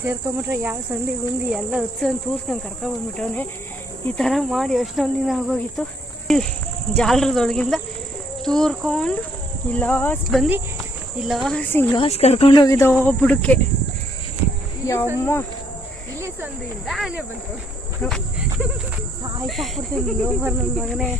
ಸೇರ್ಕೊಂಬಿಟ್ರೆ ಯಾವ ಸಂಧಿ ಗುಂಡಿ ಎಲ್ಲ ಹಚ್ಚಂದು ತೂರ್ಸ್ಕೊಂಡು ಕರ್ಕೊಂಡ್ಬಂದ್ಬಿಟ್ಟವನೆ. ಈ ಥರ ಮಾಡಿ ಎಷ್ಟೊಂದು ದಿನ ಆಗೋಗಿತ್ತು. ಜಾಲರದೊಳಗಿಂದ ತೂರ್ಕೊಂಡು ಇಲ್ಲಾಸ್ ಬಂದು ಇಲ್ಲಾಸ್ ಹಿಂಗಾಸ್ ಕರ್ಕೊಂಡೋಗಿದ್ದಾವ ಬುಡಕ್ಕೆ. ಯಮ್ಮ ಇಲ್ಲಿ ಸಂಧಿಯಿಂದ ಆನೆ ಬಂತು. ಸಾಯ್ಸಾಕ್ಬಿಡ್ತೀನಿ ಹೋಗ್ಬಾರ ನನ್ನ ಮಗನೇ.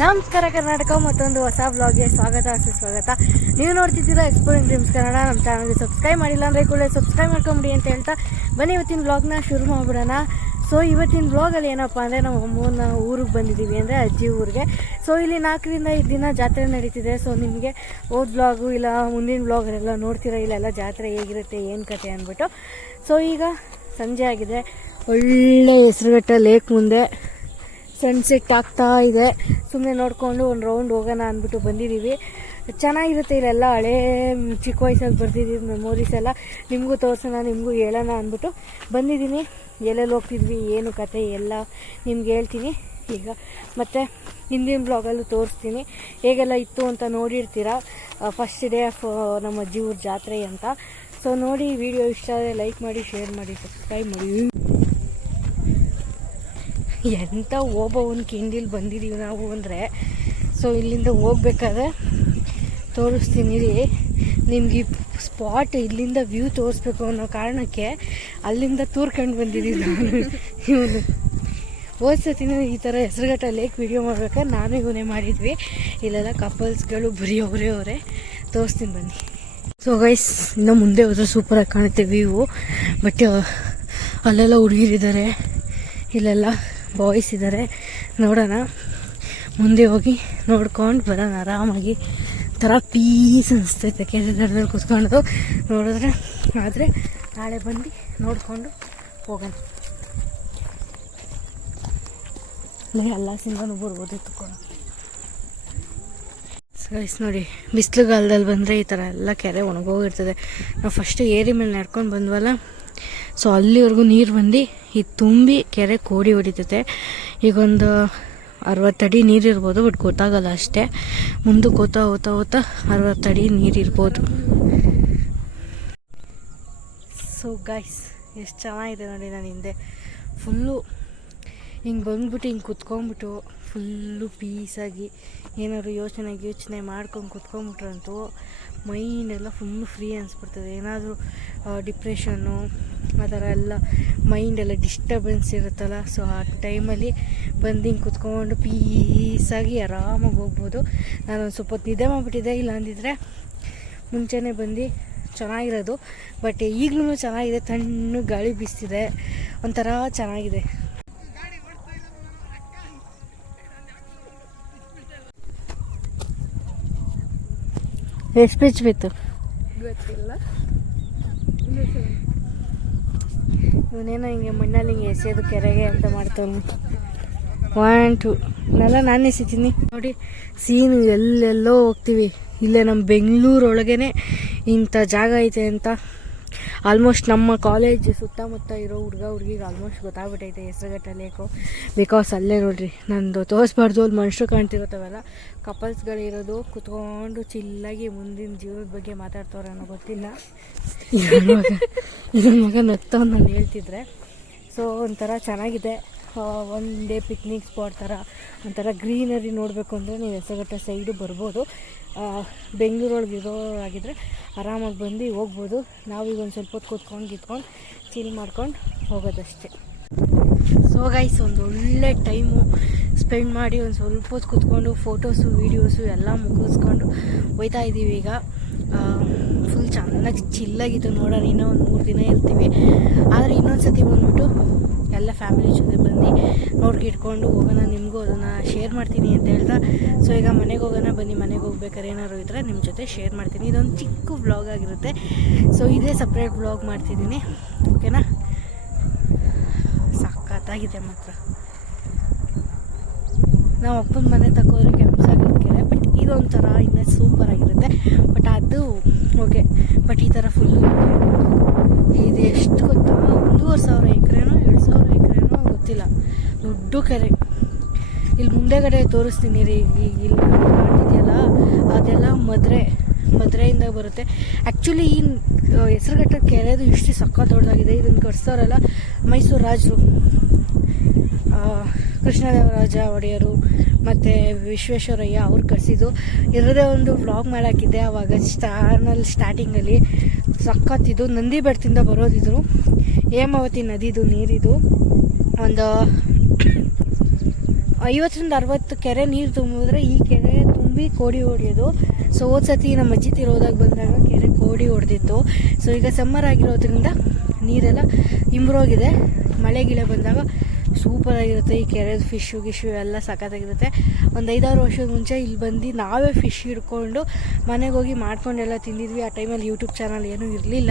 ನಮಸ್ಕಾರ ಕರ್ನಾಟಕ, ಮತ್ತೊಂದು ಹೊಸ ಬ್ಲಾಗ್ಗೆ ಸ್ವಾಗತ ಸುಸ್ವಾಗತ. ನೀವು ನೋಡ್ತಿದ್ದೀರಾ ಎಕ್ಸ್ಪ್ಲೋರಿಂಗ್ ಡ್ರೀಮ್ಸ್ ಕನ್ನಡ. ನಮ್ಮ ಚಾನಲ್ಗೆ ಸಬ್ಸ್ಕ್ರೈಬ್ ಮಾಡಿಲ್ಲ ಅಂದರೆ ಕೂಡ ಸಬ್ಸ್ಕ್ರೈಬ್ ಮಾಡ್ಕೊಂಬಿಡಿ ಅಂತ ಹೇಳ್ತಾ ಬನ್ನಿ ಇವತ್ತಿನ ಬ್ಲಾಗ್ನ ಶುರು ಮಾಡಿಬಿಡೋಣ. ಸೊ ಇವತ್ತಿನ ಬ್ಲಾಗಲ್ಲಿ ಏನಪ್ಪ ಅಂದರೆ ನಾವು ಅಮ್ಮನ ಊರಿಗೆ ಬಂದಿದ್ದೀವಿ, ಅಂದರೆ ಅಜ್ಜಿ ಊರಿಗೆ. ಸೊ ಇಲ್ಲಿ 4ರಿಂದ 5 ದಿನ ಜಾತ್ರೆ ನಡೀತಿದೆ. ಸೊ ನಿಮಗೆ ಓದ್ ಬ್ಲಾಗು ಇಲ್ಲ ಮುಂದಿನ ಬ್ಲಾಗರೆಲ್ಲ ನೋಡ್ತೀರಾ, ಇಲ್ಲೆಲ್ಲ ಜಾತ್ರೆ ಹೇಗಿರುತ್ತೆ ಏನು ಕತೆ ಅಂದ್ಬಿಟ್ಟು. ಸೊ ಈಗ ಸಂಜೆ ಆಗಿದೆ, ಒಳ್ಳೆ ಹೆಸರುಘಟ್ಟ ಲೇಕ್ ಮುಂದೆ ಸನ್ಸೆಟ್ ಆಗ್ತಾ ಇದೆ. ಸುಮ್ಮನೆ ನೋಡಿಕೊಂಡು ಒಂದು ರೌಂಡ್ ಹೋಗೋಣ ಅಂದ್ಬಿಟ್ಟು ಬಂದಿದ್ದೀವಿ. ಚೆನ್ನಾಗಿರುತ್ತೆ ಇಲ್ಲೆಲ್ಲ. ಹಳೇ ಚಿಕ್ಕ ವಯಸ್ಸಲ್ಲಿ ಬರ್ತಿದ್ದೀವಿ ಮೆಮೊರೀಸ್ ಎಲ್ಲ ನಿಮಗೂ ತೋರಿಸೋಣ, ನಿಮಗೂ ಹೇಳೋಣ ಅಂದ್ಬಿಟ್ಟು ಬಂದಿದ್ದೀನಿ. ಎಲ್ಲೆಲ್ಲಿ ಹೋಗ್ತಿದ್ವಿ ಏನು ಕತೆ ಎಲ್ಲ ನಿಮ್ಗೆ ಹೇಳ್ತೀನಿ ಈಗ. ಮತ್ತು ಹಿಂದಿನ ಬ್ಲಾಗಲ್ಲೂ ತೋರಿಸ್ತೀನಿ ಹೇಗೆಲ್ಲ ಇತ್ತು ಅಂತ ನೋಡಿರ್ತೀರ. ಫಸ್ಟ್ ಡೇ ಆಫ್ ನಮ್ಮ ಅಜ್ಜಿ ಊರ ಜಾತ್ರೆ ಅಂತ. ಸೊ ನೋಡಿ, ವಿಡಿಯೋ ಇಷ್ಟ ಆದರೆ ಲೈಕ್ ಮಾಡಿ, ಶೇರ್ ಮಾಡಿ, ಸಬ್ಸ್ಕ್ರೈಬ್ ಮಾಡಿ. ಎಂಥ ಒಂದು ಕಿಂಡಿಲಿ ಬಂದಿದ್ದೀವಿ ನಾವು ಅಂದರೆ. ಸೊ ಇಲ್ಲಿಂದ ಹೋಗ್ಬೇಕಾದ್ರೆ ತೋರಿಸ್ತೀನಿ ರೀ ನಿಮ್ಗೆ. ಈ ಸ್ಪಾಟ್ ಇಲ್ಲಿಂದ ವ್ಯೂ ತೋರಿಸ್ಬೇಕು ಅನ್ನೋ ಕಾರಣಕ್ಕೆ ಅಲ್ಲಿಂದ ತೂರ್ಕೊಂಡು ಬಂದಿದ್ದೀವಿ ನಾನು. ಇವನು ಓದ್ಸತಿನ ಈ ಥರ ಹೆಸರುಘಟ್ಟ ಲೇಕ್ ವಿಡಿಯೋ ಮಾಡ್ಬೇಕಾದ್ರೆ ನಾನು ಇವನೇ ಮಾಡಿದ್ವಿ. ಇಲ್ಲೆಲ್ಲ ಕಪಲ್ಸ್ಗಳು ಬರೀ ಅವರೇ ತೋರಿಸ್ತೀನಿ ಬನ್ನಿ. ಸೊ ಗೈಸ್, ಇನ್ನೂ ಮುಂದೆ ಹೋದ್ರೆ ಸೂಪರಾಗಿ ಕಾಣುತ್ತೆ ವ್ಯೂ. ಬಟ್ ಅಲ್ಲೆಲ್ಲ ಹುಡುಗಿರಿದ್ದಾರೆ, ಇಲ್ಲೆಲ್ಲ ಬಾಯ್ಸ್ ಇದ್ದಾರೆ. ನೋಡೋಣ, ಮುಂದೆ ಹೋಗಿ ನೋಡ್ಕೊಂಡು ಬರೋಣ ಆರಾಮಾಗಿ. ಥರ ಪೀಸ್ ಅನಿಸ್ತೈತೆ ಕೆರೆ ದಡದಲ್ಲಿ ಕೂತ್ಕೊಂಡು ನೋಡಿದ್ರೆ. ಆದರೆ ನಾಳೆ ಬಂದು ನೋಡಿಕೊಂಡು ಹೋಗೋಣ. ಎಲ್ಲ ಸಿಂಗನೂ ಬರ್ಬೋದು ಎತ್ಕೊಂಡು. ಸೈಸ್ ನೋಡಿ, ಬಿಸಿಲುಗಾಲದಲ್ಲಿ ಬಂದರೆ ಈ ಥರ ಎಲ್ಲ ಕೆರೆ ಒಣಗೋಗಿರ್ತದೆ. ನಾವು ಫಸ್ಟು ಏರಿ ಮೇಲೆ ನಡ್ಕೊಂಡು ಬಂದ್ವಲ್ಲ, ಸೊ ಅಲ್ಲಿವರೆಗೂ ನೀರು ಬಂದು ಇದು ತುಂಬಿ ಕೆರೆ ಕೋಡಿ ಹೊಡಿತೈತೆ. ಈಗೊಂದು 60 ಅಡಿ ನೀರಿರ್ಬೋದು, ಬಟ್ ಗೊತ್ತಾಗಲ್ಲ ಅಷ್ಟೇ. ಮುಂದಕ್ಕೆ ಹೋಗ್ತಾ 60 ಅಡಿ ನೀರಿರ್ಬೋದು. ಸೊ ಗೈಸ್, ಎಷ್ಟು ಚೆನ್ನಾಗಿದೆ ನೋಡಿ. ನಾನು ಹಿಂದೆ ಫುಲ್ಲು ಹಿಂಗೆ ಬಂದ್ಬಿಟ್ಟು ಹಿಂಗೆ ಕುತ್ಕೊಂಡ್ಬಿಟ್ಟು ಫುಲ್ಲು ಪೀಸಾಗಿ ಏನಾದ್ರು ಯೋಚನೆ ಮಾಡ್ಕೊಂಡು ಕುತ್ಕೊಂಡ್ಬಿಟ್ರಂತೂ ಮೈಂಡೆಲ್ಲ ಫುಲ್ಲು ಫ್ರೀ ಅನಿಸ್ಬಿಡ್ತದೆ. ಏನಾದರೂ ಡಿಪ್ರೆಷನ್ನು ಆ ಥರ ಎಲ್ಲ ಮೈಂಡೆಲ್ಲ ಡಿಸ್ಟರ್ಬೆನ್ಸ್ ಇರುತ್ತಲ್ಲ, ಸೊ ಆ ಟೈಮಲ್ಲಿ ಬಂದು ಹಿಂಗೆ ಕುತ್ಕೊಂಡು ಪೀಸಾಗಿ ಆರಾಮಾಗಿ ಹೋಗ್ಬೋದು. ನಾನೊಂದು ಸ್ವಲ್ಪ ಹೊತ್ತು ನಿದ್ದೆ ಮಾಡಿಬಿಟ್ಟಿದ್ದೆ, ಇಲ್ಲ ಅಂದಿದ್ರೆ ಮುಂಚೆನೇ ಬಂದು ಚೆನ್ನಾಗಿರೋದು. ಬಟ್ ಈಗಲೂ ಚೆನ್ನಾಗಿದೆ, ತಣ್ಣಗೆ ಗಾಳಿ ಬೀಸ್ತಿದೆ, ಒಂಥರ ಚೆನ್ನಾಗಿದೆ. ಎಷ್ಟು ಪಿಚ್ ಬಿತ್ತು ಗೊತ್ತಿಲ್ಲ. ಇವನೇನೋ ಹಿಂಗೆ ಮಣ್ಣಲ್ಲಿ ಹಿಂಗೆ ಎಸೆಯೋದು ಕೆರೆಗೆ ಅಂತ ಮಾಡ್ತಾನೆ. 1 2 ನಾನೇ ಎಸಿತೀನಿ ನೋಡಿ. ಸೀನು ಎಲ್ಲೆಲ್ಲೋ ಹೋಗ್ತೀವಿ, ಇಲ್ಲೇ ನಮ್ಮ ಬೆಂಗಳೂರೊಳಗೇ ಇಂಥ ಜಾಗ ಐತೆ ಅಂತ ಆಲ್ಮೋಸ್ಟ್ ನಮ್ಮ ಕಾಲೇಜ್ ಸುತ್ತಮುತ್ತ ಇರೋ ಹುಡುಗಿಗೆ ಆಲ್ಮೋಸ್ಟ್ ಗೊತ್ತಾಗ್ಬಿಟ್ಟೈತೆ ಹೆಸರುಘಟ್ಟ ಲೇಕು. ಬಿಕಾಸ್ ಅಲ್ಲೇ ನೋಡ್ರಿ, ನಂದು ತೋರಿಸ್ಬಾರ್ದು, ಅಲ್ಲಿ ಮನುಷ್ಯರು ಕಾಣ್ತಿರುತ್ತವೆಲ್ಲ ಕಪಲ್ಸ್ಗಳಿರೋದು, ಕುತ್ಕೊಂಡು ಚಿಲ್ಲಾಗಿ ಮುಂದಿನ ಜೀವನದ ಬಗ್ಗೆ ಮಾತಾಡ್ತವ್ರೆ ಅನ್ನೋ ಗೊತ್ತಿಲ್ಲ. ಇದನ್ನ ಮಗ ನಗ್ತಾವ ನಾನು ಹೇಳ್ತಿದ್ರೆ. ಸೊ ಒಂಥರ ಚೆನ್ನಾಗಿದೆ, ಒನ್ ಡೇ ಪಿಕ್ನಿಕ್ ಸ್ಪಾಟ್ ಥರ ಒಂಥರ ಗ್ರೀನರಿ ನೋಡಬೇಕು ಅಂದರೆ ನೀವು ಹೆಸರುಘಟ್ಟ ಸೈಡು ಬರ್ಬೋದು. ಬೆಂಗಳೂರೊಳಗೆ ಇರೋರಾಗಿದ್ದರೆ ಆರಾಮಾಗಿ ಬಂದು ಹೋಗ್ಬೋದು. ನಾವೀಗ ಒಂದು ಸ್ವಲ್ಪ ಹೊತ್ತು ಕೂತ್ಕೊಂಡು ಚಿಲ್ ಮಾಡ್ಕೊಂಡು ಹೋಗೋದಷ್ಟೇ. ಸೊ ಗೈಸ್, ಒಂದು ಒಳ್ಳೆ ಟೈಮು ಸ್ಪೆಂಡ್ ಮಾಡಿ ಒಂದು ಸ್ವಲ್ಪ ಹೊತ್ತು ಕೂತ್ಕೊಂಡು ಫೋಟೋಸು ವೀಡಿಯೋಸು ಎಲ್ಲ ಮುಗಿಸ್ಕೊಂಡು ಹೋಯ್ತಾ ಇದ್ದೀವಿ. ಈಗ ಫುಲ್ ಚೆನ್ನಾಗಿ ಚಿಲ್ಲಾಗಿತ್ತು ನೋಡೋಣ. ಇನ್ನೂ ಒಂದು 3 ದಿನ ಇರ್ತೀವಿ. ಆದರೆ ಇನ್ನೊಂದು ಸತಿ ಬಂದ್ಬಿಟ್ಟು ಎಲ್ಲ ಫ್ಯಾಮಿಲಿ ಜೊತೆ ಬಂದು ನೋಡ್ಕಿಟ್ಕೊಂಡು ಹೋಗೋಣ. ನಿಮಗೂ ಅದನ್ನು ಶೇರ್ ಮಾಡ್ತೀನಿ ಅಂತ ಹೇಳ್ತಾ, ಸೊ ಈಗ ಮನೆಗೆ ಹೋಗೋಣ ಬನ್ನಿ. ಮನೆಗೆ ಹೋಗ್ಬೇಕಾದ್ರೆ ಏನಾದ್ರು ಇದ್ದರೆ ನಿಮ್ಮ ಜೊತೆ ಶೇರ್ ಮಾಡ್ತೀನಿ. ಇದೊಂದು ಚಿಕ್ಕ ವ್ಲಾಗ್ ಆಗಿರುತ್ತೆ. ಸೊ ಇದೇ ಸಪ್ರೇಟ್ ವ್ಲಾಗ್ ಮಾಡ್ತಿದ್ದೀನಿ, ಓಕೆನಾ. ಸಖತ್ತಾಗಿದೆ ಮಾತ್ರ. ನಾವು ಅಪ್ಪನ ಮನೆ ತಗೋದ್ರೆ ಕೆಂಪ್ಸಾಗಿರ್ತಾರೆ, ಬಟ್ ಇದೊಂಥರ ಇನ್ನೂ ಸೂಪರಾಗಿರುತ್ತೆ. ಬಟ್ ಅದು ಓಕೆ. ಬಟ್ ಈ ಥರ ಫುಲ್ಲು ಇದು ಎಷ್ಟು ಗೊತ್ತಾ, 1,500 ಎಕರೆನೋ 2,000 ಎಕರೆನೋ ಗೊತ್ತಿಲ್ಲ. ದೊಡ್ಡ ಕೆರೆ. ಇಲ್ಲಿ ಮುಂದೆಗಡೆ ತೋರಿಸ್ತೀನಿ ರೀ. ಈಗ ಇಲ್ಲಿ ಕಾಣ್ತಿದೆಯಲ್ಲ, ಅದೆಲ್ಲ ಮದುರೆಯಿಂದ ಬರುತ್ತೆ. ಆ್ಯಕ್ಚುಲಿ ಈ ಹೆಸರುಘಟ್ಟ ಕೆರೆದು ಇಷ್ಟು ಸಕ್ಕ ದೊಡ್ಡದಾಗಿದೆ. ಇದನ್ನು ಕಟ್ಸೋರೆಲ್ಲ ಮೈಸೂರು ರಾಜರು, ಕೃಷ್ಣದೇವರಾಜ ಒಡೆಯರು ಮತ್ತು ವಿಶ್ವೇಶ್ವರಯ್ಯ ಅವ್ರು ಕಟ್ಸಿದ್ದು. ಇರೋದೇ ಒಂದು ವ್ಲಾಗ್ ಮಾಡೋಕ್ಕಿದ್ದೆ ಆವಾಗ ಸ್ಟಾರ್ಟಿಂಗಲ್ಲಿ. ಸಖತ್ತಿದ್ದು ನಂದಿ ಬೆಟ್ಟದಿಂದ ಬರೋದಿದ್ರು. ಹೇಮಾವತಿ ನದಿದು ನೀರಿದು ಒಂದು 50-60 ಕೆರೆ ನೀರು ತುಂಬಿದ್ರೆ ಈ ಕೆರೆ ತುಂಬಿ ಕೋಡಿ ಹೊಡೆಯೋದು. ಸೊ ಹೋದ್ಸತಿ ನಮ್ಮ ಅಜ್ಜಿ ತಿರೋದಾಗ ಬಂದಾಗ ಕೆರೆ ಕೋಡಿ ಹೊಡೆದಿತ್ತು. ಸೊ ಈಗ ಸಮ್ಮರ್ ಆಗಿರೋದ್ರಿಂದ ನೀರೆಲ್ಲ ಇಂಬ್ರೋಗಿದೆ. ಮಳೆ ಗಿಳೆ ಬಂದಾಗ ಸೂಪರಾಗಿರುತ್ತೆ. ಈ ಕೆರೆದು ಗಿಶು ಎಲ್ಲ ಸಖತ್ತಾಗಿರುತ್ತೆ. ಒಂದು 5-6 ವರ್ಷದ ಮುಂಚೆ ಇಲ್ಲಿ ಬಂದು ನಾವೇ ಫಿಶ್ ಹಿಡ್ಕೊಂಡು ಮನೆಗೆ ಹೋಗಿ ಮಾಡ್ಕೊಂಡೆಲ್ಲ ತಿಂದಿದ್ವಿ. ಆ ಟೈಮಲ್ಲಿ ಯೂಟ್ಯೂಬ್ ಚಾನಲ್ ಏನೂ ಇರಲಿಲ್ಲ,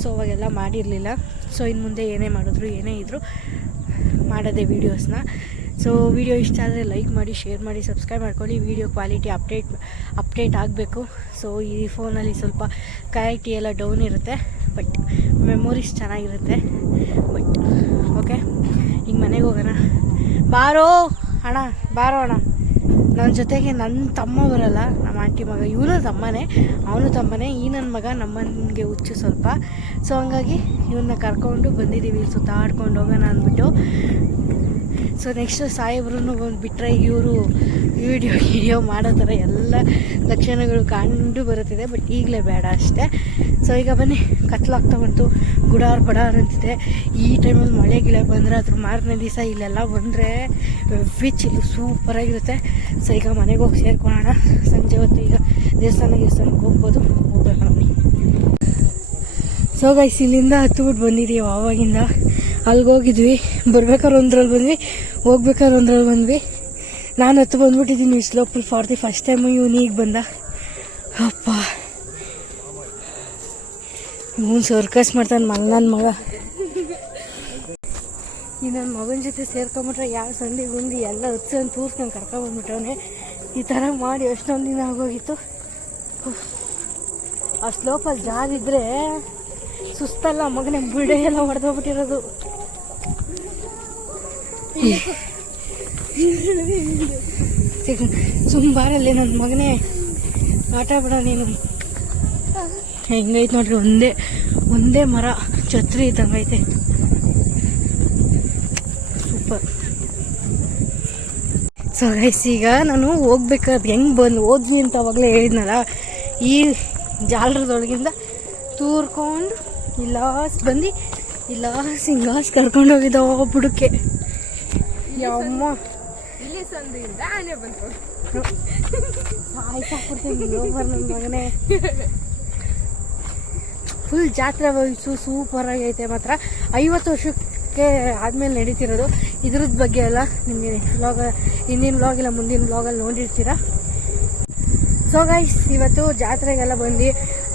ಸೊ ಅವಾಗೆಲ್ಲ ಮಾಡಿರಲಿಲ್ಲ. ಸೊ ಇನ್ನು ಮುಂದೆ ಏನೇ ಮಾಡಿದ್ರು ಏನೇ ಇದ್ದರೂ ಮಾಡೋದೇ ವೀಡಿಯೋಸ್ನ. ಸೊ ವಿಡಿಯೋ ಇಷ್ಟ ಆದರೆ ಲೈಕ್ ಮಾಡಿ, ಶೇರ್ ಮಾಡಿ, ಸಬ್ಸ್ಕ್ರೈಬ್ ಮಾಡ್ಕೊಳ್ಳಿ. ವಿಡಿಯೋ ಕ್ವಾಲಿಟಿ ಅಪ್ಡೇಟ್ ಆಗಬೇಕು. ಸೊ ಈ ಫೋನಲ್ಲಿ ಸ್ವಲ್ಪ ಕ್ವಾಲಿಟಿ ಎಲ್ಲ ಡೌನ್ ಇರುತ್ತೆ, ಬಟ್ ಮೆಮೊರೀಸ್ ಚೆನ್ನಾಗಿರುತ್ತೆ. ಬಟ್ ಓಕೆ, ಈಗ ಮನೆಗೆ ಹೋಗೋಣ. ಬಾರೋ ಅಣ್ಣ ನನ್ನ ಜೊತೆಗೆ ನನ್ನ ತಮ್ಮ ಬರಲ್ಲ, ನಮ್ಮ ಆಂಟಿ ಮಗ. ಇವನು ತಮ್ಮನೇ, ಅವನು ತಮ್ಮನೇ. ಈ ನನ್ನ ಮಗ ನಮ್ಮನಿಗೆ ಹುಚ್ಚು ಸ್ವಲ್ಪ. ಸೊ ಹಂಗಾಗಿ ಇವನ್ನ ಕರ್ಕೊಂಡು ಬಂದಿದ್ದೀವಿ ಸುತ್ತಾಡ್ಕೊಂಡು ಹೋಗೋಣ ಅಂದ್ಬಿಟ್ಟು. ಸೊ ನೆಕ್ಸ್ಟು ಸಾಹೇಬ್ರೂ ಬಂದು ಬಿಟ್ಟರೆ ಇವರು ವಿಡಿಯೋ ಮಾಡೋ ಥರ ಎಲ್ಲ ಲಕ್ಷಣಗಳು ಕಂಡು ಬರುತ್ತಿದೆ. ಬಟ್ ಈಗಲೇ ಬೇಡ ಅಷ್ಟೇ. ಸೊ ಈಗ ಬನ್ನಿ, ಕತ್ಲಾಗ್ತಾ ಬಂತು, ಬಡಾರ್ ಅಂತಿದೆ. ಈ ಟೈಮಲ್ಲಿ ಮಳೆ ಗಿಳೆ ಬಂದರೆ ಅದ್ರ ಮಾರನೇ ದಿವಸ ಇಲ್ಲೆಲ್ಲ ಬಂದರೆ ಚಿಲ್ಲು ಸೂಪರಾಗಿರುತ್ತೆ. ಸೊ ಈಗ ಮನೆಗೆ ಹೋಗಿ ಸೇರ್ಕೊಳ್ಳೋಣ. ಸಂಜೆ ಹೊತ್ತು ಈಗ ದೇವಸ್ಥಾನಕ್ಕೆ ಹೋಗ್ಬೋದು. ಹೋಗ್ಬೇಕು. ಸೊ ಗೈಸ್, ಇಲ್ಲಿಂದ ಹತ್ಬಿಟ್ಟು ಬಂದಿದ್ದೀವಿ. ಆವಾಗಿಂದ ಅಲ್ಲಿಗೆ ಹೋಗಿದ್ವಿ. ಬರ್ಬೇಕಾದ್ರೆ ಒಂದ್ರಲ್ಲಿ ಬಂದ್ವಿ, ಹೋಗ್ಬೇಕಾದ್ರೆ ಒಂದ್ರಲ್ಲಿ ಬಂದ್ವಿ. ನಾನು ಹತ್ತು ಬಂದ್ಬಿಟ್ಟಿದ್ದೀನಿ ಸ್ಲೋಪಲ್ಲಿ ಫಾರ್ ದಿ ಫಸ್ಟ್ ಟೈಮು. ಇವನು ಈಗ ಬಂದ. ಅಪ್ಪ, ಇವನು ಸರ್ಕಸ್ ಮಾಡ್ತಾನೆ ನನ್ನ ಮಗ. ಈ ನನ್ನ ಮಗನ ಜೊತೆ ಸೇರ್ಕೊಂಬಿಟ್ರೆ ಯಾವ ಸಂಡಿ ಗುಂಡಿ ಎಲ್ಲ ಹತ್ಸಂದು ತೂರ್ಸ್ಕೊಂಡು ಕರ್ಕೊಂಡ್ಬಂದ್ಬಿಟ್ಟವನೆ. ಈ ಥರ ಮಾಡಿ ಎಷ್ಟೊಂದು ದಿನ ಆಗೋಗಿತ್ತು. ಆ ಸ್ಲೋಪಲ್ಲಿ ಜಾರಿದ್ರೆ ಸುಸ್ತಲ್ಲ ಮಗನೇ, ಬಿಡೆ ಎಲ್ಲ ಹೊಡೆದೋಗ್ಬಿಟ್ಟಿರೋದು. ಸುಂಬಾರಲ್ಲಿ ನನ್ನ ಮಗನೇ, ಆಟ ಬಿಡ ನೀನು. ಹೆಂಗೈತೆ ನೋಡ್ರಿ, ಒಂದೇ ಮರ ಛತ್ರಿ ಇದ್ದಂಗೈತೆ. ಸೂಪರ್. ಸೊ ಗೈಸ್, ಈಗ ನಾನು ಹೋಗ್ಬೇಕಾದ್ರೆ ಹೆಂಗೆ ಹೋದ್ವಿ ಅಂತ ಅವಾಗಲೇ ಹೇಳಿದ್ನಲ್ಲ, ಈ ಜಾಲರದೊಳಗಿಂದ ತೂರ್ಕೊಂಡು ಬಂದು ಸಿಂಗಾಸ್ ಕರ್ಕೊಂಡು ಹೋಗಿದ್ದ ಬುಡಕ್ಕೆ. ಯಮ್ಮ, ಇಲ್ಲಿ ಸಂದಿಯಿಂದ ಆನೆ ಬಂತು. ಸಾಯ್ತಾಕ್ಬಿಡ್ತೀನಿ ನನ್ನ ಮಗನೇ. ಫುಲ್ ಜಾತ್ರೆ ವಯಸ್ಸು ಸೂಪರಾಗೈತೆ ಮಾತ್ರ. 50 ವರ್ಷಕ್ಕೆ ಆದಮೇಲೆ ನಡೀತಿರೋದು. ಇದ್ರದ್ದು ಬಗ್ಗೆ ಎಲ್ಲ ನಿಮಗೆ ಹಿಂದಿನ ವ್ಲಾಗ್ ಇಲ್ಲ ಮುಂದಿನ ವ್ಲಾಗಲ್ಲಿ ನೋಡಿರ್ತೀರ. ಸೊ ಗೈಸ್, ಇವತ್ತು ಜಾತ್ರೆಗೆಲ್ಲ ಬಂದು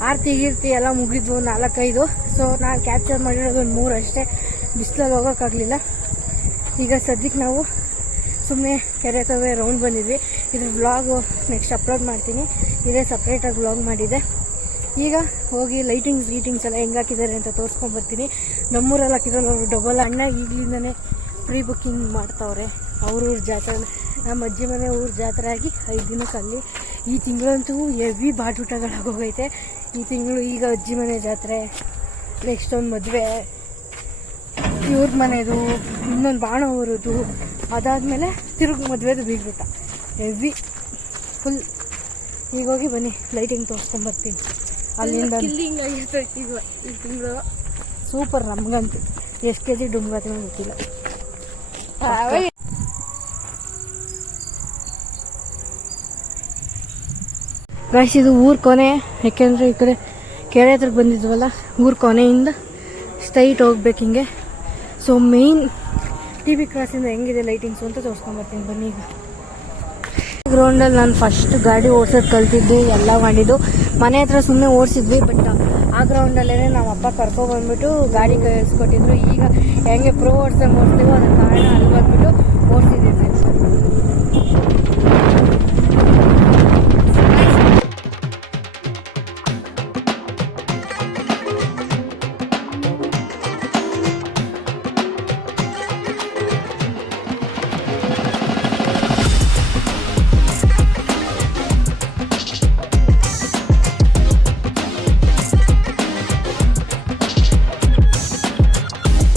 ಆರತಿ ಎಲ್ಲ ಮುಗಿದ್ವು 4-5. ಸೊ ನಾನು ಕ್ಯಾಪ್ಚರ್ ಮಾಡಿರೋದು ಒಂದು 3 ಅಷ್ಟೇ. ಬಿಸಿಲಲ್ಲಿ ಹೋಗೋಕ್ಕಾಗಲಿಲ್ಲ. ಈಗ ಸದ್ಯಕ್ಕೆ ನಾವು ಸುಮ್ಮನೆ ಕೆರೆ ತವೆ ರೌಂಡ್ ಬಂದಿದ್ವಿ. ಇದ್ರ ವ್ಲಾಗು ನೆಕ್ಸ್ಟ್ ಅಪ್ಲೋಡ್ ಮಾಡ್ತೀನಿ. ಇದೇ ಸಪ್ರೇಟಾಗಿ ವ್ಲಾಗ್ ಮಾಡಿದೆ. ಈಗ ಹೋಗಿ ಲೈಟಿಂಗ್ಸ್ ಎಲ್ಲ ಹೆಂಗೆ ಹಾಕಿದ್ದಾರೆ ಅಂತ ತೋರಿಸ್ಕೊಂಬರ್ತೀನಿ. ನಮ್ಮೂರಲ್ಲಿ ಹಾಕಿರೋಲ್ಲ, ಅವರು ಡಬಲ್ ಅಣ್ಣ ಈಗಲಿಂದನೇ ಪ್ರೀ ಬುಕ್ಕಿಂಗ್ ಮಾಡ್ತಾವ್ರೆ. ಅವ್ರ ಜಾತ್ರೆ, ನಮ್ಮ ಅಜ್ಜಿ ಮನೆ ಊರ ಜಾತ್ರೆ ಆಗಿ 5 ದಿನಕ್ಕಲ್ಲಿ. ಈ ತಿಂಗಳಂತೂ ಹೆವಿ ಬಾಟೂಟಗಳಾಗೋಗೈತೆ. ಈ ತಿಂಗಳು ಈಗ ಅಜ್ಜಿ ಮನೆ ಜಾತ್ರೆ, ನೆಕ್ಸ್ಟ್ ಒಂದು ಮದುವೆ, ಇವ್ರ ಮನೆದು, ಇನ್ನೊಂದು ಬಾಣ ಊರದು, ಅದಾದಮೇಲೆ ತಿರುಗಿ ಮದುವೆದು ಬೀಗ್ಬಿಟ್ಟ. Heavy full. ಈಗ ಹೋಗಿ ಬನ್ನಿ ಲೈಟಿಂಗ್ ತೋರಿಸ್ಕೊಂಬರ್ತೀನಿ. ಅಲ್ಲಿಂದ ಈ ತಿಂಗಳು ಸೂಪರ್. ನಮಗಂತೂ ಎಷ್ಟು ಕೆಜಿ ಡುಂಬಾತಿನೂ ಗೊತ್ತಿಲ್ಲ. ಗಾಯ್ಸ್ ಇದು ಊರ ಕೊನೆ, ಯಾಕೆಂದರೆ ಈ ಕಡೆ ಕೆರೆ ಹತ್ರಕ್ಕೆ ಬಂದಿದ್ವಲ್ಲ, ಊರ ಕೊನೆಯಿಂದ ಸ್ಟ್ರೈಟ್ ಹೋಗ್ಬೇಕು ಹಿಂಗೆ. ಸೊ ಮೇಯ್ನ್ ಟಿ ಬಿ ಕ್ರಾಸಿಂದ ಹೆಂಗಿದೆ ಲೈಟಿಂಗ್ಸು ಅಂತ ತೋರಿಸ್ಕೊಂಬರ್ತೀನಿ ಬನ್ನಿ. ಈಗ ಗ್ರೌಂಡಲ್ಲಿ ನಾನು ಫಸ್ಟ್ ಗಾಡಿ ಓಡಿಸೋದು ಕಲ್ತಿದ್ದು, ಎಲ್ಲ ಮಾಡಿದ್ದು ಮನೆ ಹತ್ರ ಸುಮ್ಮನೆ ಓಡಿಸಿದ್ವಿ. ಬಟ್ ಆ ಗ್ರೌಂಡಲ್ಲೇ ನಮ್ಮ ಅಪ್ಪ ಕರ್ಕೊಬಂದ್ಬಿಟ್ಟು ಗಾಡಿ ಕಳಿಸ್ಕೊಟ್ಟಿದ್ರು. ಈಗ ಹೆಂಗೆ ಪ್ರೋ ಓಡಿಸ್ತೀವೋ ಅದಕ್ಕೆ ಕಾರಣ